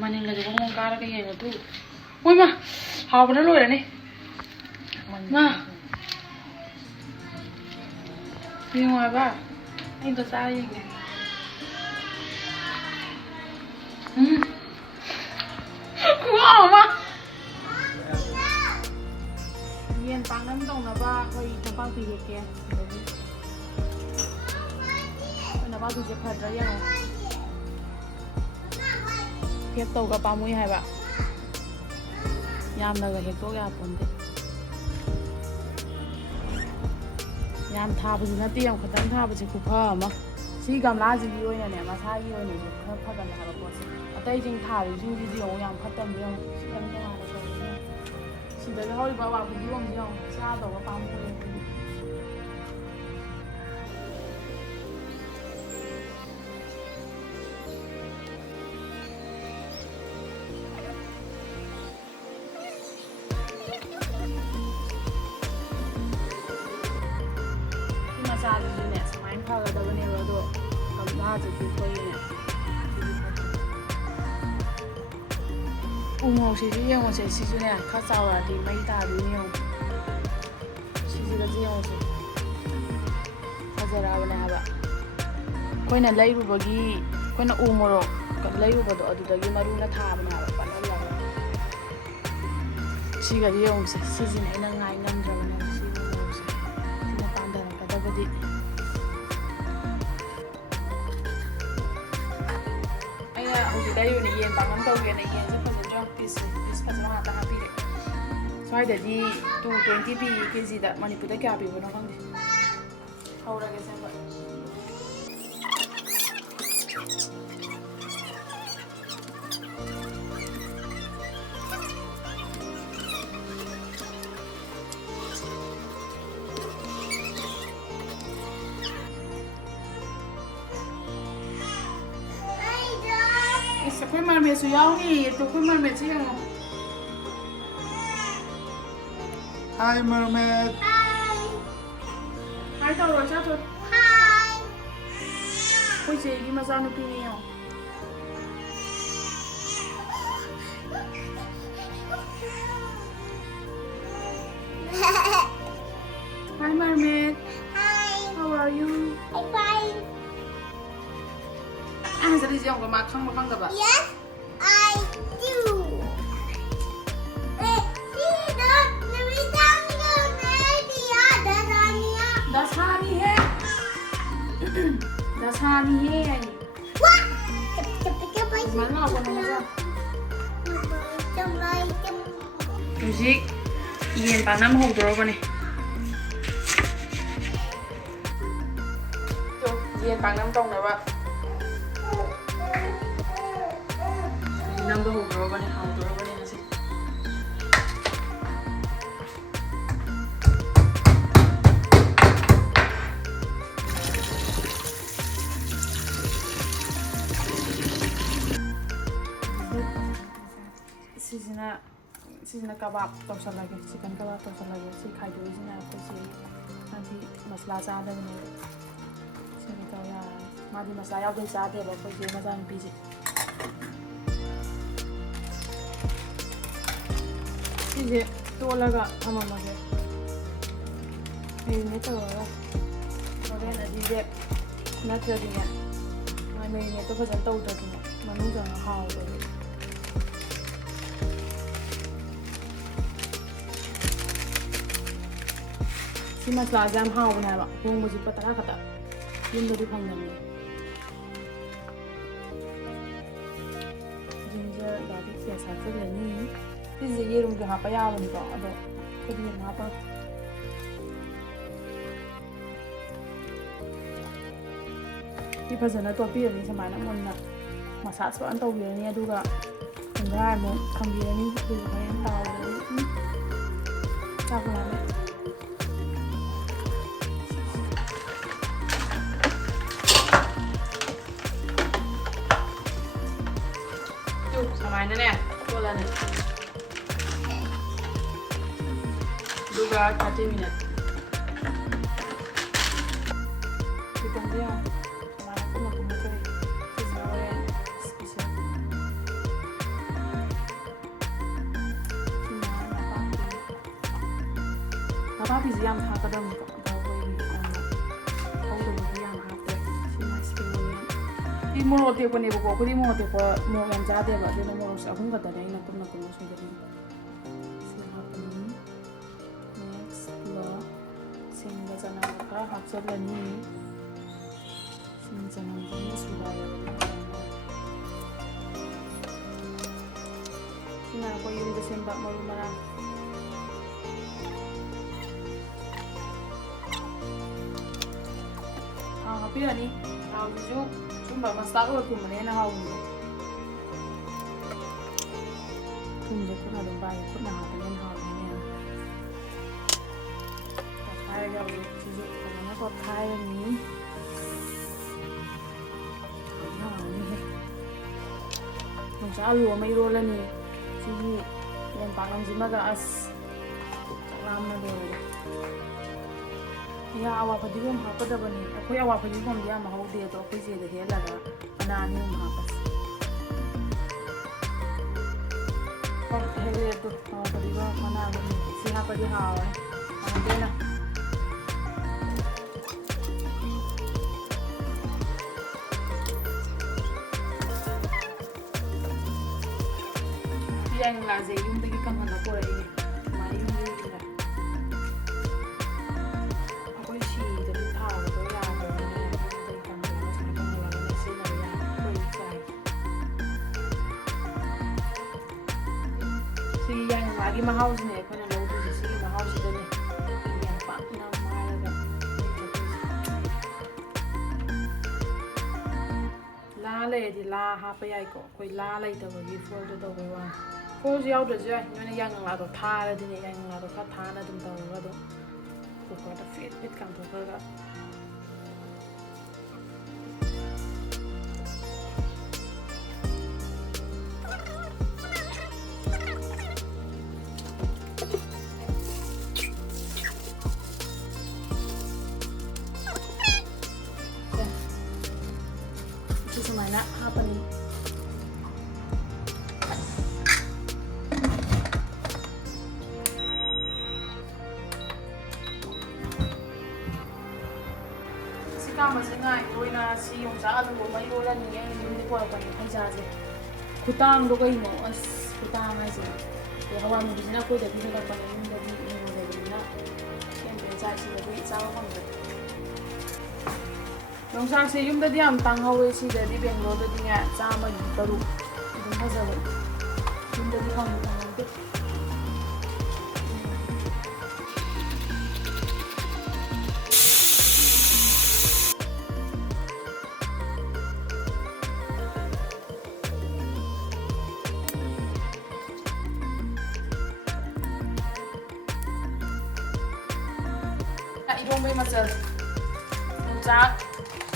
ꯃꯅꯤꯡꯒꯗꯤ ꯈꯣꯡ ꯀꯥꯔꯒ ꯌꯦꯡꯉ ꯇꯨ ꯍꯣꯏ ꯃꯥ ꯍꯥꯎꯕꯅ ꯂꯣꯏꯔꯅꯤ ꯃꯥ ꯌꯦꯡꯉꯣ ꯍꯥꯏꯕ ꯑꯩꯗꯣ ꯆꯥ ꯌꯦꯡꯒꯦ ꯈꯨꯍꯥꯎ ꯑꯃ ꯌꯦꯟ ꯄꯥꯛꯅꯝ ꯇꯧꯅꯕ ꯑꯩꯈꯣꯏ ꯅꯄꯥꯛꯄꯤ ꯍꯦꯛꯀꯦ ꯑꯗꯒꯤ ꯑꯩꯈꯣꯏ ꯅꯄꯥꯛꯄꯤꯁꯦ ꯐꯗ꯭ꯔꯥ ꯌꯦꯡꯉꯣ ꯍꯦꯛ ꯇꯧꯒ ꯄꯥꯝꯃꯨꯏ ꯍꯥꯏꯕ ꯌꯥꯝꯅꯒ ꯍꯦꯛꯇꯣꯛ ꯌꯥꯄꯣꯟꯇꯦ ꯌꯥꯝ ꯊꯥꯕꯁꯨ ꯅꯠꯇꯦ ꯌꯥꯝ ꯈꯛꯇꯪ ꯊꯥꯕꯁꯦ ꯈꯨꯐ ꯑꯃ ꯁꯤ ꯒꯝꯂꯥꯁꯤꯒꯤ ꯑꯣꯏꯅꯅꯦ ꯃꯁꯥꯒꯤ ꯑꯣꯏꯅꯁꯨ ꯈꯔ ꯐꯒꯠꯂꯦ ꯍꯥꯏꯕ ꯄꯣꯠꯁꯦ ꯑꯇꯩꯁꯤꯡ ꯊꯥꯔꯤꯁꯤꯡꯁꯤꯗꯤ ꯌꯦꯡꯉꯨ ꯌꯥꯝ ꯐꯠꯇꯕꯅꯤ ꯌꯦꯡꯉꯨ ꯈꯤꯇꯪ ꯇꯣꯉꯥꯟꯅ ꯇꯧꯕꯁꯦ ꯁꯤꯗꯒ ꯍꯧꯔꯤꯕ ꯑꯋꯥ ꯐꯗꯤꯒꯣꯝꯁꯦ ꯌꯦꯡꯉꯨ ꯆꯥꯗꯧꯕ ꯄꯥꯝꯃꯨꯏ ꯑꯩꯈꯣꯏꯒꯤ ꯃꯆꯥꯗꯨꯁꯨꯅꯦ ꯁꯨꯃꯥꯏꯅ ꯐꯒꯗꯕꯅꯦꯕ ꯑꯗꯣ ꯒꯝꯂꯥꯁꯤꯗꯤ ꯑꯩꯈꯣꯏꯅꯦ ꯎ ꯃꯣꯔꯣꯛꯁꯤꯁꯨ ꯌꯦꯡꯉꯨꯁꯦ ꯁꯤꯁꯨꯅꯦ ꯈꯔ ꯆꯥꯎꯔꯛꯑꯗꯤ ꯃꯩ ꯇꯥꯗꯣꯏꯅꯦ ꯌꯦꯡꯉꯨ ꯁꯤꯁꯤꯒꯁꯨ ꯌꯦꯡꯉꯨꯁꯦ ꯐꯖꯔꯛꯑꯕꯅꯦ ꯍꯥꯏꯕ ꯑꯩꯈꯣꯏꯅ ꯂꯩꯔꯨꯕꯒꯤ ꯑꯩꯈꯣꯏꯅ ꯎ ꯃꯣꯔꯣꯛ ꯂꯩꯔꯨꯕꯗꯣ ꯑꯗꯨꯗꯒꯤ ꯃꯔꯨꯅ ꯊꯥꯕꯅꯦ ꯍꯥꯏꯕ ꯄꯠꯍꯜꯂꯒ ꯁꯤꯒꯗꯤ ꯌꯦꯡꯉꯨꯁꯦ ꯁꯤꯁꯤꯅ ꯑꯩꯅ ꯉꯥꯏ ꯉꯝꯗ꯭ꯔꯕꯅꯦꯕ ꯁꯤ ꯎ ꯃꯣꯔꯣꯛꯁꯦ ꯁꯤꯅ ꯄꯥꯟꯊꯔꯛꯀꯗꯕꯗꯤ ꯑꯩꯅ ꯍꯧꯖꯤꯛ ꯂꯩꯔꯨꯅꯦ ꯌꯦꯟ ꯄꯥꯛꯅꯝ ꯇꯧꯒꯦꯅ ꯌꯦꯟꯁꯦ ꯐꯖꯗ꯭ꯔꯥ ꯄꯤꯁ ꯐꯖꯅ ꯉꯥꯛꯇ ꯍꯥꯞꯄꯤꯔꯦ ꯁ꯭ꯋꯥꯏꯗꯗꯤ 220 ꯄꯤ ꯀꯦꯖꯤꯗ ꯃꯅꯤꯄꯨꯔꯗ ꯀꯌꯥ ꯄꯤꯕꯅꯣ ꯈꯪꯗꯦ ꯍꯧꯔꯒꯦ ꯁꯦꯝꯕ ꯑꯩꯈꯣꯏ ꯃꯔꯃꯦꯠꯁꯨ ꯌꯥꯎꯅꯤ ꯑꯩꯈꯣꯏ ꯃꯔꯃꯦꯠꯁꯦ ꯌꯦꯡꯉꯣ Hi mermaid. ꯍꯥꯏ ꯇꯧꯔꯣ ꯆꯥꯊꯣ ꯑꯩꯈꯣꯏ ꯆꯦꯒꯤ ꯃꯆꯥꯅꯨꯄꯤꯅꯤ ꯌꯦꯡꯉꯣ Hi mermaid. Hi. How are you? I'm fine. ꯆꯠꯂꯤꯁꯦ ꯌꯦꯡꯉꯣ ꯃꯥ ꯈꯪꯕ ꯈꯪꯗꯕ Yes, I do. Dasani hai. Mana apa nama? Musik yen panam hogdorobane. Tuh, yen panam tongnaba. Namba hogdorobane, hogdorobane nasi. Sisina kabab tausalage chicken kabab tausalage si khaidoisina akoise adi masala chaadabane sini tawya madi masala yaudai chaadeba akoise majan pije sije tolaga thamamage ne tawara horen adide natradinya mai ne to fajan tawdadina manung jang hawde ꯁꯤ ꯃꯁꯂꯥꯁꯦ ꯌꯥꯝ ꯍꯥꯎꯕꯅꯦ ꯍꯥꯏꯕ ꯍꯣꯡꯕꯁꯤ ꯂꯨꯄꯥ 10 ꯈꯛꯇ ꯌꯨꯝꯗꯗꯤ ꯐꯪꯗꯕꯅꯦ ginger garlic paste ꯍꯥꯞꯆꯤꯜꯂꯅꯤ ꯁꯤꯁꯦ ꯌꯦꯔꯨꯝꯁꯨ ꯍꯥꯞꯄ ꯌꯥꯕꯅꯤꯀꯣ ꯑꯗꯣ ꯑꯩꯈꯣꯏꯗꯤ ꯌꯦꯔꯨꯝ ꯍꯥꯞꯄ ꯁꯤ ꯐꯖꯅ ꯇꯣꯠꯄꯤꯔꯅꯤ ꯁꯨꯃꯥꯏꯅ ꯃꯨꯟꯅ ꯃꯁꯥꯖ ꯐꯖꯅ ꯇꯧꯕꯤꯔꯅꯤ ꯑꯗꯨꯒ ꯄꯨꯡꯈꯥꯏꯃꯨꯛ ꯊꯝꯕꯤꯔꯅꯤ ꯑꯗꯨꯒ ꯍꯣꯔꯦꯟ ꯇꯥꯎꯔꯅꯤ ꯆꯥꯛ ꯂꯥꯝꯃꯦ samainnya ya, bola nih. Juga 30 menit. Ikan dia, mana pun aku mau cari. Sisa orang spesial. ꯅꯄꯥꯛꯄꯤꯁꯦ ꯌꯥꯝ ꯊꯥꯛꯀꯗꯕꯅꯤꯀꯣ ꯑꯗꯣ ꯑꯩꯈꯣꯏ ꯍꯧꯗꯕꯗꯤ ꯌꯥꯝ ꯍꯥꯞꯇꯦ ꯁꯤꯅ ꯏꯁꯄ꯭ꯔꯤꯡ ꯑꯣꯅꯤꯌꯟ ꯁꯤ ꯃꯣꯔꯣꯛ ꯑꯇꯦꯛꯄꯅꯦꯕꯀꯣ ꯑꯩꯈꯣꯏꯗꯤ ꯃꯣꯔꯣꯛ ꯑꯇꯦꯛꯄ ꯃꯣꯔꯣꯛ ꯌꯥꯝ ꯆꯥꯗꯦꯕ ꯑꯗꯨꯅ ꯃꯣꯔꯣꯛꯁꯦ 3 ꯈꯛꯇꯅꯦ ꯑꯩꯅ ꯀꯨꯝꯅ ꯁꯣꯏꯗꯔꯤꯅꯤ ꯁꯤ ꯍꯥꯞꯄꯅꯤ ꯅꯦꯛꯁ ꯁꯤꯡꯒ ꯆꯅꯝꯒ ꯈꯔ ꯍꯥꯞꯆꯤꯜꯂꯅꯤ ꯁꯤꯡ ꯆꯅꯝꯁꯤꯅ ꯁꯨꯒꯥꯏꯔꯕꯅꯤ ꯁꯤꯅ ꯑꯩꯈꯣꯏ ꯌꯨꯝꯗ ꯁꯦꯝꯕ ꯃꯔꯨ ꯃꯔꯥꯡ ꯊꯥꯎ ꯍꯥꯞꯄꯤꯔꯅꯤ ꯊꯥꯎꯁꯤꯁꯨ ꯁꯨꯝꯕ ꯃꯁꯇꯥꯔꯗ ꯑꯣꯏꯜ ꯊꯨꯝꯕꯅ ꯍꯦꯟꯅ ꯍꯥꯎꯕꯅꯤ ꯊꯨꯝꯁꯦ ꯈꯨꯠꯅ ꯑꯗꯨꯝ ꯄꯥꯏꯔꯦ ꯈꯨꯠꯅ ꯍꯥꯞꯄꯅ ꯍꯦꯟꯅ ꯍꯥꯎꯕꯅꯦ ꯇꯣꯠꯈꯥꯏꯔꯒ ꯍꯧꯖꯤꯛ ꯁꯤꯁꯨ ꯐꯖꯅ ꯇꯣꯠꯈꯥꯏꯔꯅꯤ ꯍꯥꯎꯔꯅꯤꯍꯦ ꯌꯣꯡꯆꯥꯛ ꯑꯂꯨ ꯑꯃ ꯏꯔꯣꯜꯂꯅꯤ ꯁꯤꯒꯤ ꯌꯦꯟ ꯄꯥꯛꯅꯝꯁꯤꯃꯒ ꯑꯁ ꯆꯥꯛꯂꯥꯝꯅ ꯂꯣꯏꯔꯦ ꯑꯋꯥ ꯐꯗꯤꯒꯣꯝ ꯍꯥꯞꯀꯗꯕꯅꯤ ꯑꯩꯈꯣꯏ ꯑꯋꯥ ꯐꯗꯤꯒꯣꯝꯗꯤ ꯌꯥꯝ ꯍꯧꯗꯦ ꯑꯗꯣ ꯑꯩꯈꯣꯏ ꯆꯦꯗ ꯍꯦꯜꯂꯒ ꯃꯅꯥ 2 ꯑꯍꯨꯝ ꯍꯥꯞꯄꯁꯤ ꯍꯦꯜꯂꯦ ꯑꯗꯣ ꯑꯋꯥ ꯐꯗꯤꯒꯣꯝ ꯃꯅꯥ 2 ꯁꯤ ꯍꯥꯞꯄꯗꯤ ꯍꯥꯎꯔꯅꯤ ꯍꯥꯎꯗꯦꯅ ꯌꯥꯏꯉꯪꯂꯥꯁꯦ ꯌꯨꯝꯗꯒꯤ ꯀꯪꯍꯜꯂ ꯄꯨꯔꯛꯏꯅꯦ ꯁꯨꯃꯥꯏꯅ ꯌꯨꯝꯗꯒꯤ ꯑꯩꯈꯣꯏ ꯁꯤꯗꯗꯤ ꯊꯥꯕꯗꯣ ꯌꯥꯗꯕꯅꯤꯅ ꯌꯨꯝꯗꯒꯤ ꯀꯪꯍꯜꯂꯒ ꯁꯨꯃꯥꯏꯅ ꯀꯪꯍꯜꯂꯒ ꯁꯤꯖꯤꯟꯅꯕ ꯌꯥꯏ ꯑꯩꯈꯣꯏ ꯆꯥꯏ ꯁꯤꯒꯤ ꯌꯥꯏꯉꯪꯂꯥꯒꯤ ꯃꯍꯥꯎꯁꯤꯅꯦ ꯑꯩꯈꯣꯏꯅ ꯂꯧꯗꯣꯏꯁꯦ ꯁꯤꯒꯤ ꯃꯍꯥꯎꯁꯤꯗꯅꯦ ꯌꯥꯝ ꯄꯥꯛꯅ ꯃꯥꯏꯔꯒ ꯂꯥ ꯂꯩꯔꯗꯤ ꯂꯥ ꯍꯥꯞꯄ ꯌꯥꯏꯀꯣ ꯑꯩꯈꯣꯏ ꯂꯥ ꯂꯩꯇꯕꯒꯤ ꯐꯣꯜꯗꯣ ꯇꯧꯕꯩ ꯋꯥꯅꯤ ꯐꯣꯜꯁꯨ ꯌꯥꯎꯗ꯭ꯔꯁꯨ ꯌꯥꯏ ꯅꯣꯏꯅ ꯌꯥꯏꯉꯪꯂꯥꯗꯣ ꯊꯥꯔꯗꯤꯅꯦ ꯌꯥꯏꯉꯪꯂꯥꯗꯣ ꯈꯔ ꯊꯥꯅ ꯑꯗꯨꯝ ꯇꯧꯔꯒ ꯑꯗꯨꯝ ꯀꯨꯀꯔꯗ ꯐꯤꯠ ꯐꯤꯠ ꯀꯥꯝꯊꯣꯛꯈ꯭ꯔꯒ ꯁꯨꯃꯥꯏꯅ ꯍꯥꯞꯄꯅꯤ ꯁꯤ ꯀꯥꯝꯕꯁꯤꯅ ꯑꯩꯈꯣꯏꯅ ꯁꯤ ꯌꯣꯡꯆꯥꯛ ꯑꯂꯨ ꯑꯃ ꯏꯔꯣꯜꯂꯅꯤ ꯑꯩꯅ ꯌꯨꯝꯗꯒꯤ ꯄꯨꯔꯛꯄꯅꯤ ꯐꯩꯖꯥꯁꯦ ꯈꯨꯇꯥꯡꯗꯣ ꯀꯩꯅꯣ ꯑꯁ ꯈꯨꯇꯥꯡ ꯍꯥꯏꯁꯦ ꯍꯋꯥꯏ ꯃꯨꯕꯤꯁꯤꯅ ꯑꯩꯈꯣꯏꯗꯒꯤ ꯍꯦꯜꯂꯛꯄꯅꯦ ꯌꯨꯝꯗꯗꯤ ꯏꯪꯈꯣꯜꯗꯒꯤꯅꯤꯅ ꯀꯦꯝꯄꯦꯟ ꯆꯥꯛꯁꯤꯗꯗꯤ ꯆꯥꯕ ꯐꯪꯗ꯭ꯔꯦ ꯌꯣꯡꯆꯥꯛꯁꯦ ꯌꯨꯝꯗꯗꯤ ꯌꯥꯝ ꯇꯥꯡꯍꯧꯋꯦ ꯁꯤꯗꯗꯤ ꯕꯦꯡꯒ꯭ꯂꯣꯔꯗꯗꯤꯅꯦ 100ꯒꯤ 3 ꯑꯗꯨꯝ ꯐꯖꯕ ꯌꯨꯝꯗꯗꯤ ꯐꯪꯍꯧꯗꯦ 이런 맛을 ꯌꯣꯡꯆꯥꯛ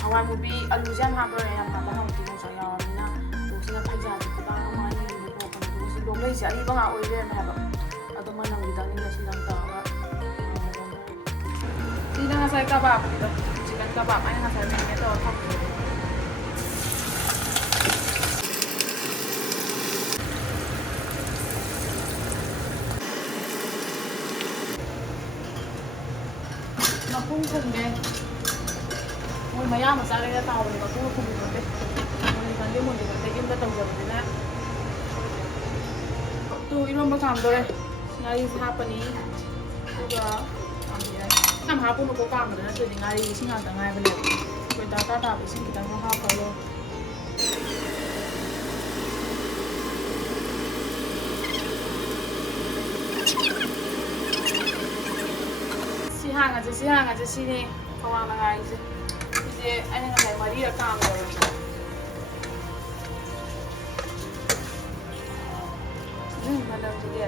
ꯍꯋꯥꯏ ꯃꯨꯕꯤ ꯑꯂꯨꯁꯦ ꯌꯥꯝ ꯍꯥꯞꯄꯔꯦ ꯌꯥꯝ ꯍꯥꯞꯄ ꯍꯥꯎꯇꯦ ꯌꯣꯡꯆꯥꯛ ꯌꯥꯎꯔꯕꯅꯤꯅ ꯌꯣꯡꯆꯥꯛꯁꯤꯅ ꯐꯩꯖꯥꯁꯦ ꯈꯨꯇꯥꯡ ꯑꯃ ꯑꯅꯤꯒꯨꯝꯕ ꯄꯨꯔꯛꯄꯅꯦ ꯑꯗꯨꯒ ꯁꯤ ꯂꯣꯡꯂꯩꯁꯦ ꯑꯔꯤꯕ ꯉꯥꯛ ꯑꯣꯏ ꯂꯩꯔꯝꯃꯦ ꯍꯥꯏꯕ ꯑꯗꯣ ꯃꯅꯝꯒꯤꯗꯪꯅꯤꯅ ꯁꯤꯗꯪ ꯇꯧꯔꯒ ꯁꯤꯅ ꯉꯁꯥꯏ ꯀꯕꯥꯕꯅꯤꯗꯣ ꯆꯤꯀꯟ ꯀꯕꯥꯕ ꯑꯩꯅ ꯉꯁꯥꯏ ꯃꯦꯔꯤꯅꯦꯠ ꯇꯧꯔ ꯊꯝꯕꯗꯣ ꯃꯄꯨꯡ ꯈꯨꯝꯃꯦ ꯃꯣꯏ ꯃꯌꯥ ꯃꯆꯥꯈꯩꯅ ꯇꯥꯎꯕꯅꯦ ꯃꯄꯨꯡ ꯈꯨꯝꯕꯤꯕꯅꯦ ꯃꯨꯟꯗꯤ ꯈꯪꯗꯦ ꯃꯨꯟꯗꯤ ꯈꯪꯗꯦ ꯌꯨꯝꯗ ꯇꯧꯖꯕꯅꯤꯅ ꯇꯨ ꯏꯔꯣꯟꯕ ꯀꯥꯝꯗꯣꯔꯦ ꯉꯥꯔꯤꯁꯦ ꯍꯥꯞꯄꯅꯤ ꯑꯗꯨꯒ ꯌꯥꯝ ꯍꯥꯞꯄꯨꯅꯨꯀꯣ ꯀꯥꯝꯕꯗ ꯅꯠꯇ꯭ꯔꯗꯤ ꯉꯥꯔꯤ ꯏꯁꯤꯡ ꯉꯥꯛꯇ ꯉꯥꯏꯕꯅꯦꯕ ꯑꯩꯈꯣꯏ ꯗꯔꯀꯥꯔ ꯇꯥꯕ ꯏꯁꯤꯡ ꯈꯤꯇꯪ ꯍꯥꯞꯄꯒ ꯁꯤ ꯍꯥꯡꯉꯁꯦ ꯁꯤꯅꯦ ꯈꯧꯔꯥꯡꯅ ꯉꯥꯏꯔꯤꯁꯦ ꯁꯤꯁꯦ ꯑꯩꯅ ꯉꯁꯥꯏ 4ꯔꯛ ꯀꯥꯝꯈ꯭ꯔꯕꯅꯦ ꯃꯅꯝꯁꯤꯗꯤ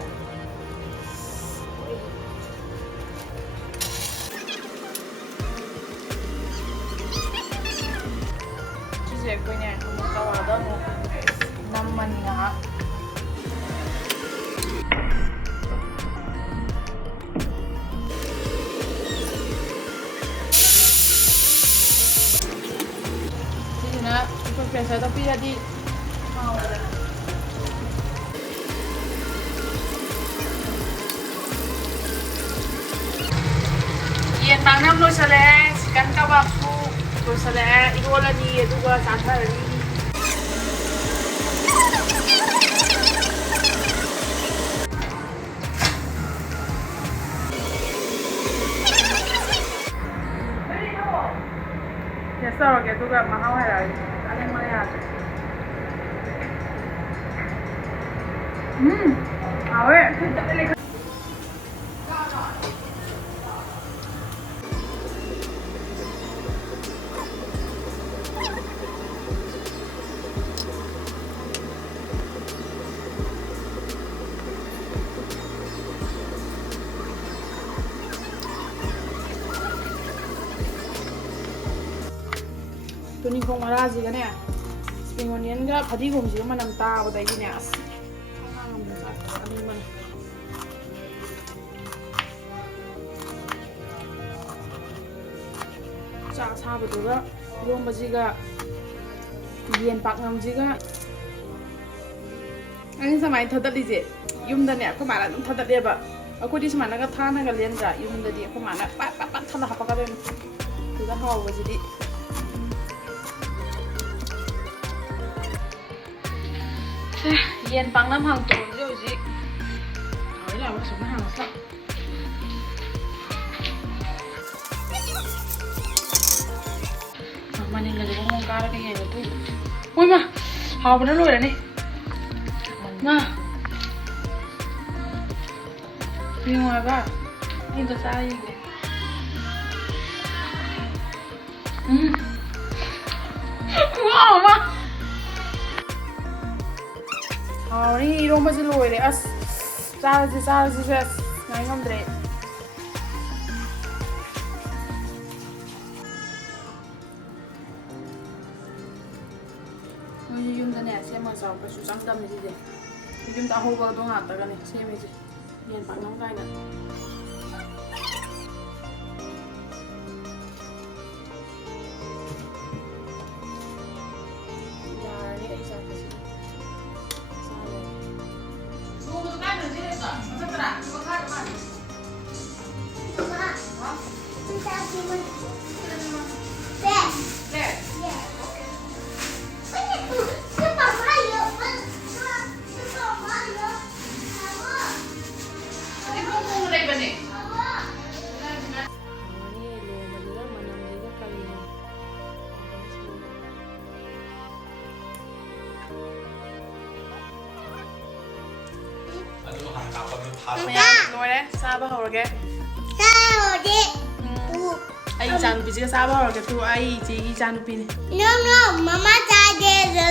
ꯁꯤꯁꯦ ꯑꯩꯈꯣꯏꯅꯦ ꯑꯃꯨꯛ ꯇꯋꯥꯗ ꯑꯃꯨꯛ ꯅꯝꯃꯅꯤ ꯉꯥꯏꯍꯥꯛ ꯁꯤꯁꯤꯅ ꯑꯩꯈꯣꯏ ꯄ꯭ꯔꯦꯁꯔꯗ ꯄꯤꯔꯗꯤ ꯍꯥꯎꯕꯗꯅ ꯂꯣꯏꯁꯜꯂꯦ ꯆꯤꯀꯟ ꯀꯕꯥꯞꯁꯨ ꯂꯣꯏꯁꯜꯂꯦ ꯏꯔꯣꯜꯂꯅꯤ ꯑꯗꯨꯒ ꯆꯥꯊꯔꯅꯤ ꯇꯦꯁ ꯇꯧꯔꯒꯦ ꯑꯗꯨꯒ ꯃꯍꯥꯎ ꯍꯥꯏꯔꯛꯑꯒꯦ ꯆꯥꯅꯤꯡꯕꯅ ꯌꯥꯗ꯭ꯔꯦ ꯍꯥꯎꯋꯦ ꯇꯨꯅꯤꯡꯈꯣꯛ ꯃꯔꯥꯁꯤꯒꯅꯦ ꯁ꯭ꯄ꯭ꯔꯤꯡ ꯑꯣꯅꯤꯌꯟꯒ ꯐꯗꯤꯒꯣꯝꯁꯤꯒ ꯃꯅꯝ ꯇꯥꯕꯗꯒꯤꯅꯦ ꯑꯁ ꯆꯥꯅꯤꯡꯕꯅ ꯆꯥꯛ ꯑꯁꯥꯕꯗꯨꯒ ꯏꯔꯣꯝꯕꯁꯤꯒ ꯌꯦꯟ ꯄꯥꯛꯅꯝꯁꯤꯒ ꯑꯩꯅ ꯁꯨꯃꯥꯏꯅ ꯊꯗꯠꯂꯤꯁꯦ ꯌꯨꯝꯗꯅꯦ ꯑꯩꯈꯣꯏ ꯃꯥꯅ ꯑꯗꯨꯝ ꯊꯗꯠꯂꯦꯕ ꯑꯩꯈꯣꯏꯗꯤ ꯁꯨꯃꯥꯏꯅꯒ ꯊꯥꯅꯒ ꯂꯦꯟꯗ꯭ꯔꯥ ꯌꯨꯝꯗꯗꯤ ꯑꯩꯈꯣꯏ ꯃꯥꯅ ꯄꯠ ꯄꯠ ꯄꯠ ꯊꯜꯂ ꯍꯥꯞꯄꯛꯀꯗꯣꯏꯅꯤ ꯑꯗꯨꯒ ꯍꯥꯎꯕꯁꯤꯗꯤ ꯌꯦꯟ ꯄꯥꯛꯅꯝ ꯍꯥꯡꯇꯣꯛꯑꯁꯦ ꯍꯧꯖꯤꯛ ꯍꯥꯎꯋꯦ ꯂꯥꯎꯕ ꯁꯨꯝꯅ ꯍꯥꯡꯉꯁꯤ ꯃꯅꯤꯡꯒꯁꯦ ꯃꯑꯣꯡ ꯀꯥꯔꯒ ꯌꯦꯡꯉ ꯇꯨ ꯍꯣꯏ ꯃꯥ ꯍꯥꯎꯕꯅ ꯂꯣꯏꯔꯅꯤ ꯃꯥ ꯌꯦꯡꯉꯣ ꯍꯥꯏꯕ ꯑꯩꯗꯣ ꯆꯥꯔ ꯌꯦꯡꯒꯦ ꯋꯥꯎ ꯃꯥ ꯍꯥꯎꯔꯅꯤ ꯏꯔꯣꯝꯕꯁꯦ ꯂꯣꯏꯔꯦ ꯑꯁ ꯆꯥꯔꯁꯤ ꯆꯥꯔꯁꯤ ꯑꯁ ꯉꯥꯏ ꯉꯝꯗ꯭ꯔꯦ ꯅꯣꯏꯁꯨ ꯌꯨꯝꯗꯅꯦ ꯁꯦꯝꯃꯒ ꯆꯥꯎ ꯀꯩꯁꯨ ꯆꯪꯗꯕꯅꯤ ꯁꯤꯁꯦ ꯌꯨꯝꯗ ꯑꯍꯧꯕꯗꯣ ꯉꯥꯛꯇꯒꯅꯦ ꯁꯦꯝꯃꯤꯁꯦ ꯌꯦꯟ ꯄꯥꯛꯅꯝ ꯀꯥꯏꯅ ꯌꯥꯔꯅꯤ ꯑꯩ ꯆꯥꯛꯄꯁꯤ ꯃꯌꯥꯝ ꯂꯣꯏꯔꯦ ꯆꯥꯕ ꯍꯧꯔꯒꯦ ꯑꯩ ꯏꯆꯥꯅꯨꯄꯤꯁꯤꯒ ꯆꯥꯕ ꯍꯧꯔꯒꯦ ꯇꯨ ꯑꯩ ꯏꯆꯦꯒꯤ ꯏꯆꯥꯅꯨꯄꯤꯅꯤ No, no, Mama tried it.